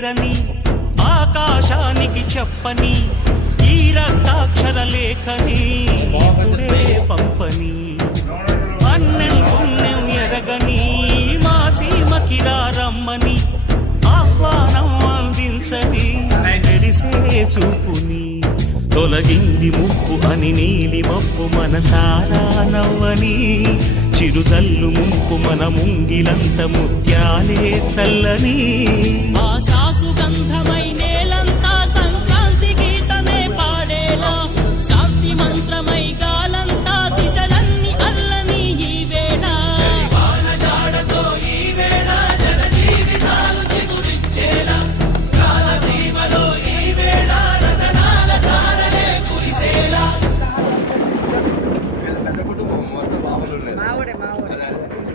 ఆగలేరని ఆకాశానికి చెప్పని ఈ రక్తాక్షర లేఖని ఇప్పుడే పంపని. అన్నెం పుణ్యం ఎరగని మా సీమకి రమ్మని ఆహ్వానం అందించని తెలిసే చూపుని. తొలగింది ముప్పు అని నీలి మప్పు మనసారా నవ్వని చిరుజల్లు ముంపు మన ముంగిలంత ముత్యాలే చల్లని. Mau?